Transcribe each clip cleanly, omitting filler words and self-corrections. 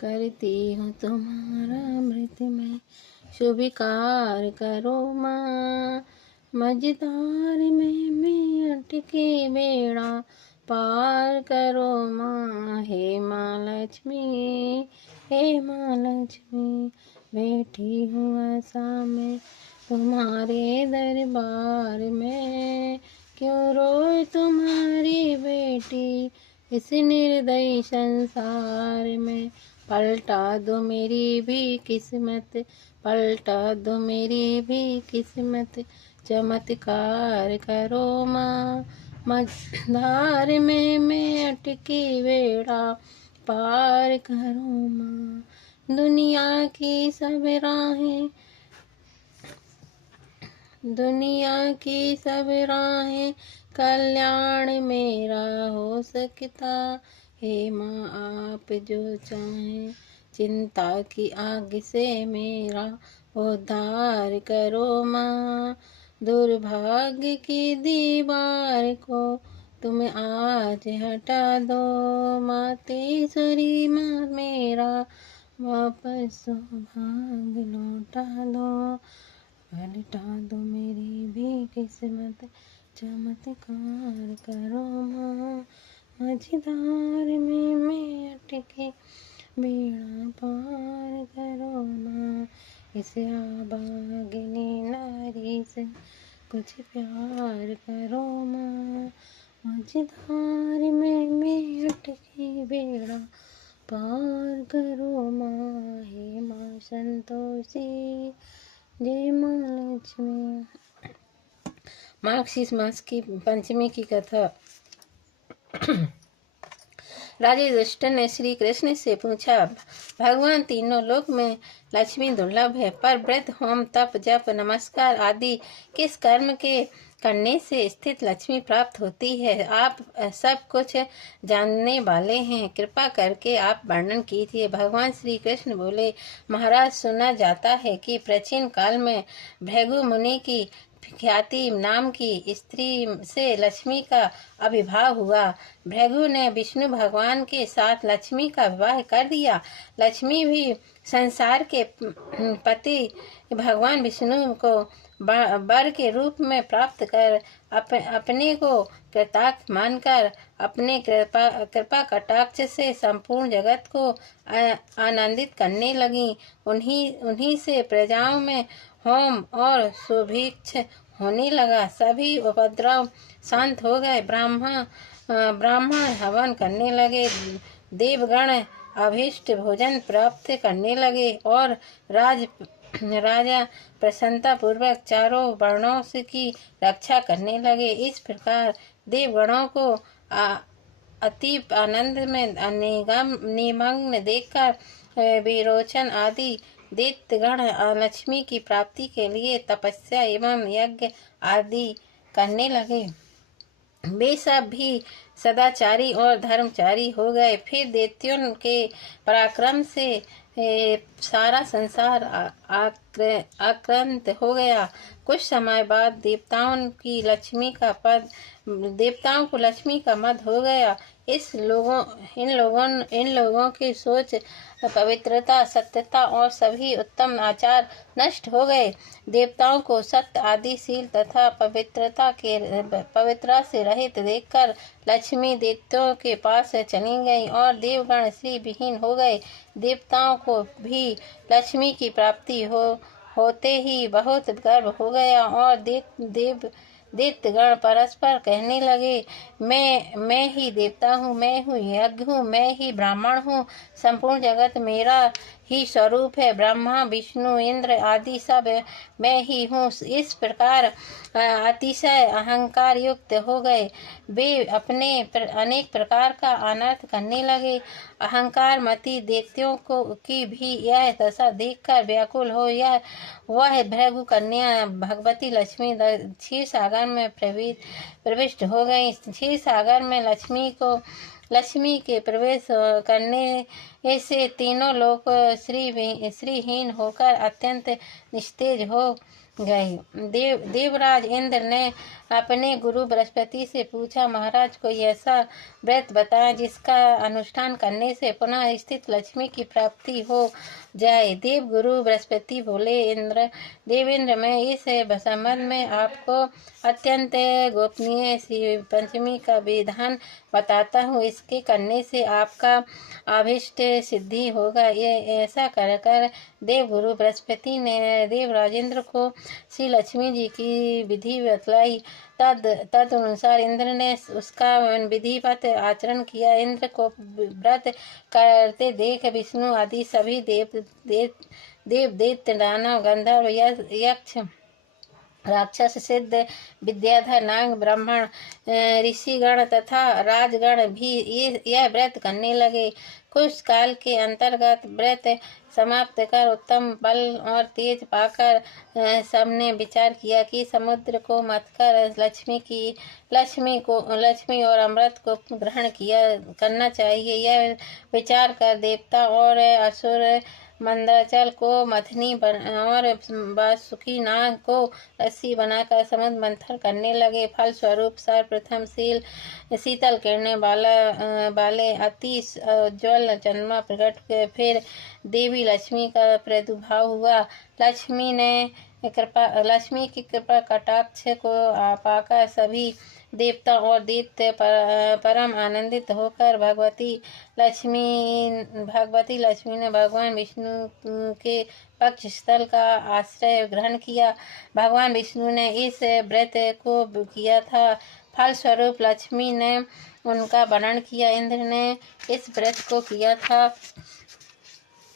करती हूँ तुम्हारा मृत्युमय शुभिकार करो माँ। मझधार में मैं अटके बेड़ा पार करो माँ। हे माँ लक्ष्मी, हे माँ लक्ष्मी, बैठी हूँ आशा में तुम्हारे दरबार में। क्यों रोए तुम्हारी बेटी इस निर्दयी संसार में। पलटा दो मेरी भी किस्मत, पलटा दो मेरी भी किस्मत, चमत्कार करो माँ। मझधार में मैं अटकी बेड़ा पार करो माँ। दुनिया की सब राहें, दुनिया की सब राहें कल्याण मेरा हो सकता। हे माँ आप जो चाहें चिंता की आग से मेरा उद्धार करो माँ। दुर्भाग्य की दीवार को तुम आज हटा दो। मातेश्वरी माँ मेरा वापस सौभाग्य लौटा दो। पलटा दो मेरी भी किस्मत, चमत्कार करो माँ। मझधार में मैं अटके बेड़ा पार करो माँ। इस अभागिनी नारी से कुछ प्यार करो माँ। मझधार में मैं अटके बेड़ा पार करो माँ। हे माँ संतोषी, जय माँ लक्ष्मी। मार्गशीर्ष मास की पंचमी की कथा। राजा युधिष्ठिर ने श्री कृष्ण से पूछा, भगवान तीनों लोक में लक्ष्मी दुर्लभ है, पर व्रत होम तप जप नमस्कार आदि किस कर्म के करने से स्थित लक्ष्मी प्राप्त होती है? आप सब कुछ जानने वाले हैं, कृपा करके आप वर्णन कीजिए। भगवान श्री कृष्ण बोले, महाराज सुना जाता है कि प्राचीन काल में भृगु मुनि की ख्याति नाम की स्त्री से लक्ष्मी का आविर्भाव हुआ। भृगु ने विष्णु भगवान के साथ लक्ष्मी का विवाह कर दिया। लक्ष्मी भी संसार के पति भगवान विष्णु को वर के रूप में प्राप्त कर अपने को कृतार्थ मानकर अपने कृपा कटाक्ष से संपूर्ण जगत को आनंदित करने लगी। उन्हीं से प्रजाओं में होम और सुभिक्ष होने लगा। सभी उपद्रव शांत हो गए। ब्राह्मण हवन करने लगे, देवगण अभीष्ट भोजन प्राप्त करने लगे और राजा प्रसन्नता पूर्वक चारों वर्णों की रक्षा करने लगे। इस प्रकार देवगणों को अतीब आनंद में निमग्न देखकर विरोचन आदि दैत्यगण लक्ष्मी की प्राप्ति के लिए तपस्या एवं यज्ञ आदि करने लगे। वे सब भी सदाचारी और धर्मचारी हो गए। फिर दैत्यों के पराक्रम से सारा संसार आक्रांत हो गया। कुछ समय बाद देवताओं को लक्ष्मी का मद हो गया। इन लोगों की सोच, पवित्रता, सत्यता और सभी उत्तम आचार नष्ट हो गए। देवताओं को सत्य आदि शील तथा पवित्रता से रहित देखकर लक्ष्मी दैत्यों के पास चली गई और देवगण श्री विहीन हो गए। देवताओं को भी लक्ष्मी की प्राप्ति होते ही बहुत गर्व हो गया और दैत्यगण परस्पर कहने लगे, मैं ही देवता हूँ, मैं हूँ यज्ञ हूँ, मैं ही ब्राह्मण हूँ, संपूर्ण जगत मेरा ही स्वरूप है, ब्रह्मा विष्णु इंद्र आदि सब मैं ही हूँ। इस प्रकार अतिशय अहंकार युक्त हो गए। वे अपने अनेक प्रकार का अनर्थ करने लगे। अहंकार मती दैत्यों की भी यह दशा देखकर व्याकुल हो वह भृगु कन्या भगवती लक्ष्मी क्षीर सागर में प्रविष्ट हो गई। क्षीर सागर में लक्ष्मी के प्रवेश करने से तीनों लोग श्रीहीन होकर अत्यंत निस्तेज हो गए। देवराज इंद्र ने अपने गुरु बृहस्पति से पूछा, महाराज कोई ऐसा व्रत बताएं जिसका अनुष्ठान करने से पुनः स्थित लक्ष्मी की प्राप्ति हो जाए। देव गुरु बृहस्पति बोले, देवेंद्र, मैं इस संबंध में आपको अत्यंत गोपनीय श्री पंचमी का विधान बताता हूँ। इसके करने से आपका अभीष्ट सिद्धि होगा। ये ऐसा कर कर देव गुरु बृहस्पति ने देव राजेंद्र को श्री लक्ष्मी जी की विधि बतलाई। तद अनुसार इंद्र ने उसका विधिवत आचरण किया। इंद्र को व्रत करते देख विष्णु आदि सभी दैत्य दानव गंधर्व यक्ष राक्षस सिद्ध विद्याधर नाग ब्राह्मण ऋषिगण तथा राजगण भी यह व्रत करने लगे। कुछ काल के अंतर्गत व्रत समाप्त कर उत्तम बल और तेज पाकर सबने विचार किया कि समुद्र को मत कर लक्ष्मी और अमृत को ग्रहण करना चाहिए। यह विचार कर देवता और असुर मंदराचल को मथनी और वासुकी नाग को रस्सी बनाकर समुद्र मंथन करने लगे। फल स्वरूप सर्वप्रथम शीतल किरणें वाले अति उज्ज्वल चंद्रमा प्रकट हुए। फिर देवी लक्ष्मी का प्रादुर्भाव हुआ। लक्ष्मी की कृपा कटाक्ष को पाकर सभी देवता और दैत्य परम आनंदित होकर भगवती लक्ष्मी ने भगवान विष्णु के पक्ष स्थल का आश्रय ग्रहण किया। भगवान विष्णु ने इस व्रत को किया था। फल स्वरूप लक्ष्मी ने उनका वर्णन किया। इंद्र ने इस व्रत को किया था,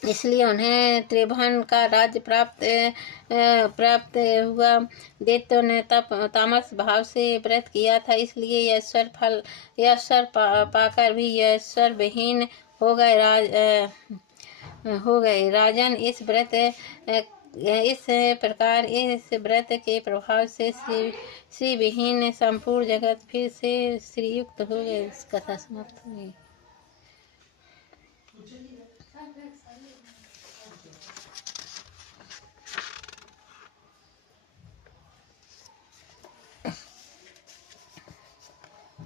इसलिए उन्हें त्रिभुवन का राज्य प्राप्त हुआ। दैत्यों ने तामस भाव से व्रत किया था, इसलिए यश पाकर भी यश विहीन हो गए। राजन, इस प्रकार इस व्रत के प्रभाव से श्री विहीन संपूर्ण जगत फिर से श्रीयुक्त हो गए। इस कथा समाप्त हुई।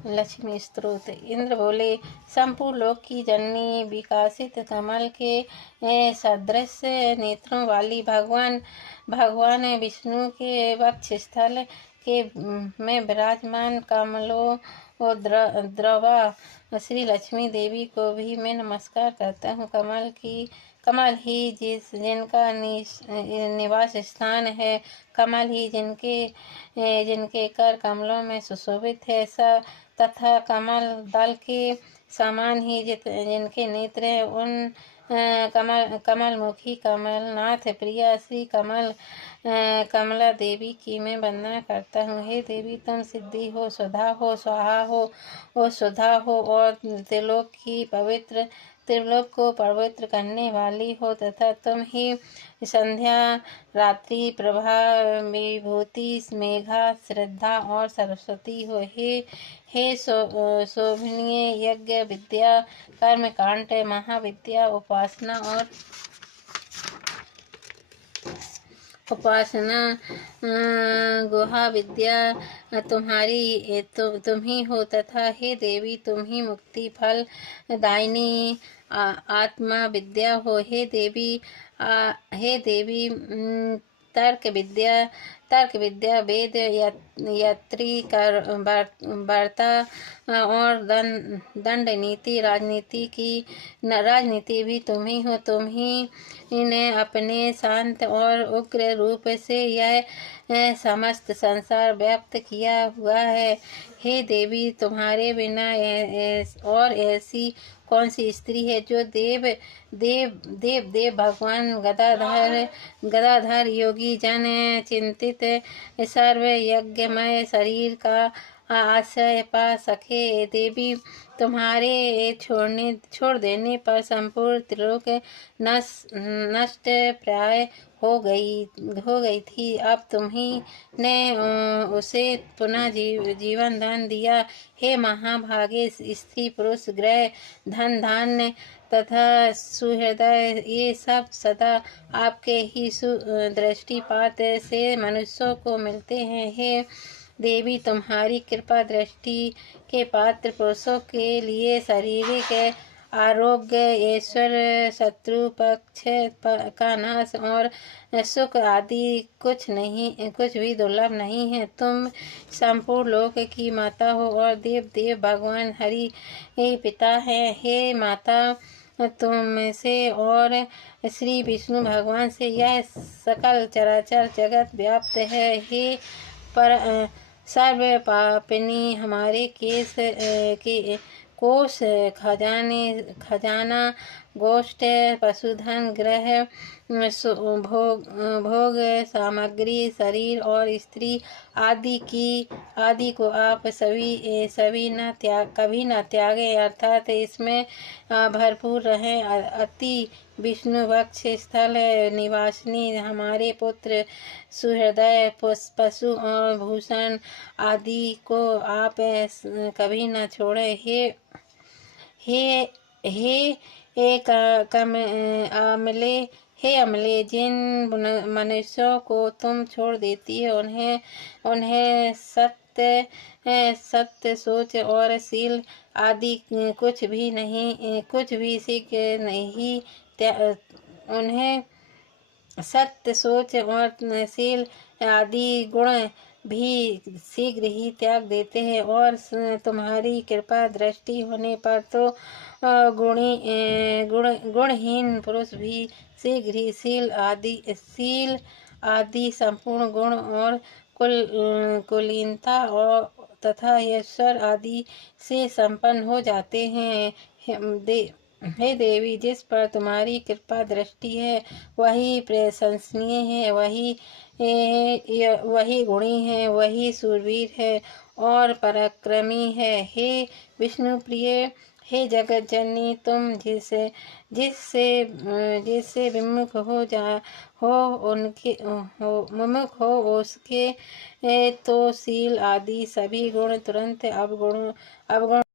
लक्ष्मी स्तोत्र। इंद्र बोले, संपूर्ण लोक की जननी विकासित कमल के सदृश नेत्रों वाली भगवान विष्णु के वक्ष स्थल के में विराजमान कमलों द्रवा श्री लक्ष्मी देवी को भी मैं नमस्कार करता हूँ। कमल ही जिनका निवास स्थान है, कमल ही जिनके कर कमलों में सुशोभित है, तथा कमल दल के समान ही जिनके नेत्र हैं, उन कमलमुखी कमलनाथ प्रिया श्री कमला देवी की मैं वंदना करता हूँ। हे देवी, तुम सिद्धि हो, सुधा हो, स्वाहा हो सुधा हो और त्रिलोक को पवित्र करने वाली हो, तथा तुम ही संध्या, रात्रि, प्रभा, विभूति, मेघा, श्रद्धा और सरस्वती हो। हे शोभनीय यज्ञ विद्या, कर्म कांड, महाविद्या, उपासना गुहा विद्या तुम ही हो, तथा हे देवी, तुम ही मुक्ति फल दायिनी आत्मा विद्या हो। हे देवी, तर्क विद्या वेद यात्री वार्ता और दंड नीति राजनीति भी तुम ही हो। तुम ही ने अपने शांत और उग्र रूप से यह समस्त संसार व्याप्त किया हुआ है। हे देवी, तुम्हारे बिना और ऐसी कौन सी स्त्री है जो देव भगवान गदाधर योगी जन चिंतित सर्व यज्ञमय शरीर का आश्रय पा सके। देवी, तुम्हारे छोड़ देने पर संपूर्ण त्रिलोक नष्ट प्राय हो गई थी। अब तुम्ही ने उसे पुनः जीवन दान दिया। हे महाभागे, स्त्री पुरुष ग्रह धन धान्य तथा सुहृदय ये सब सदा आपके ही दृष्टिपात से मनुष्यों को मिलते हैं। देवी तुम्हारी कृपा दृष्टि के पात्र पुरुषों के लिए शारीरिक आरोग्य, ऐश्वर्य, शत्रु पक्ष का नाश और सुख आदि कुछ भी दुर्लभ नहीं है। तुम संपूर्ण लोक की माता हो और देव भगवान हरि पिता है। हे माता, तुमसे और श्री विष्णु भगवान से यह सकल चराचर जगत व्याप्त है। हे पर सर्व पापिनी हमारे के कोष खजाना गोष्ठ पशुधन ग्रह भोग सामग्री शरीर और स्त्री आदि को आप कभी न त्यागे, अर्थात इसमें भरपूर रहे। अति विष्णु वक्ष स्थल निवासिनी हमारे पुत्र सुहृदय पशु और भूषण आदि को आप कभी न छोड़े। हे अमले, जिन मनुष्यों को तुम छोड़ देती है उन्हें सत्य सोच और शील आदि कुछ भी शीघ्र नहीं उन्हें सत्य सोच और शील आदि गुण भी शीघ्र ही त्याग देते हैं, और तुम्हारी कृपा दृष्टि होने पर तो गुणहीन पुरुष भी शीघ्र ही शील आदि संपूर्ण गुण और कुलीनता और तथा यशस्वर आदि से संपन्न हो जाते हैं। हे देवी, जिस पर तुम्हारी कृपा दृष्टि है वही प्रशंसनीय है, वही गुणी है, वही शूरवीर है और पराक्रमी है। हे विष्णु प्रिय, हे जगत जननी, तुम जिससे विमुख हो उसके तो शील आदि सभी गुण तुरंत अवगुण